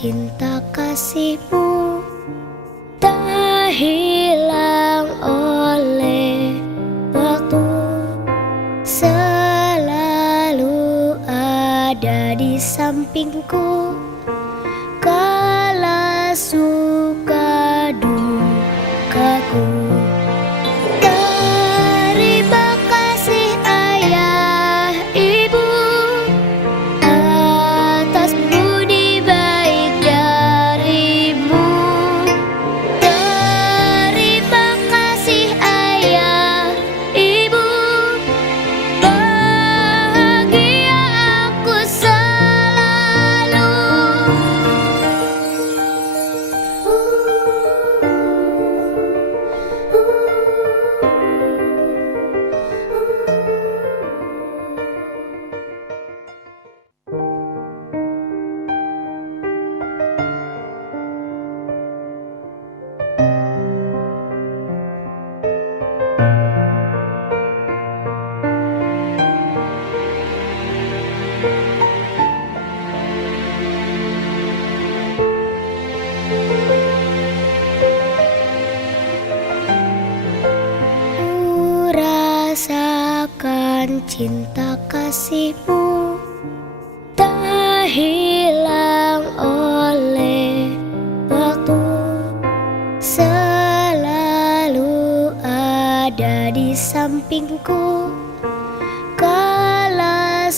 cinta kasihmu tak hilang oleh waktu, selalu ada di sampingku kala suka dukaku. Terima kasih ayah ibu atas budi baik darimu. Terima kasih ayah ibu, bahagia aku selalu. Ku rasakan cinta kasihmu tak hilang oleh waktu, selalu ada di sampingku kala